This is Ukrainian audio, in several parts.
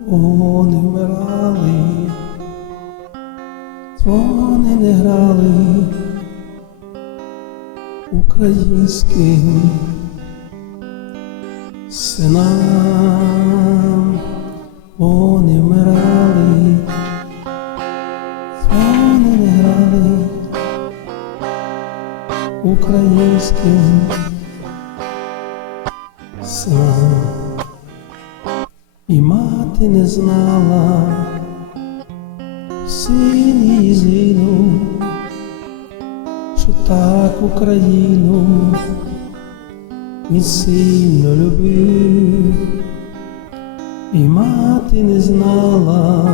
Вони вмирали, дзвони не грали українським синам. Вони вмирали, дзвони не грали українським синам. І мати не знала, син її згинув, що так Україну він сильно любив, і мати не знала,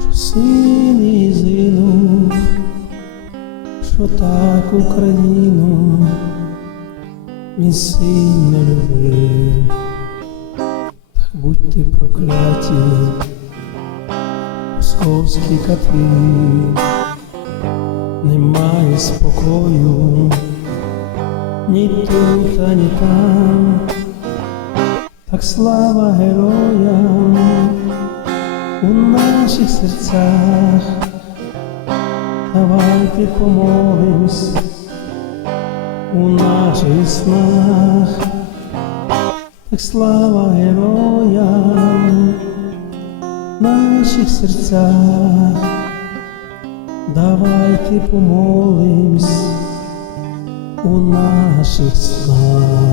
що син її згинув, що так Україну він сильно любив будьте прокляті, московські кати, немає спокою, ні тут, ані там, так слава героям у наших серцях, давайте помолимось у наших снах так слава героям в наших серцях, давайте помолимось у наших снах.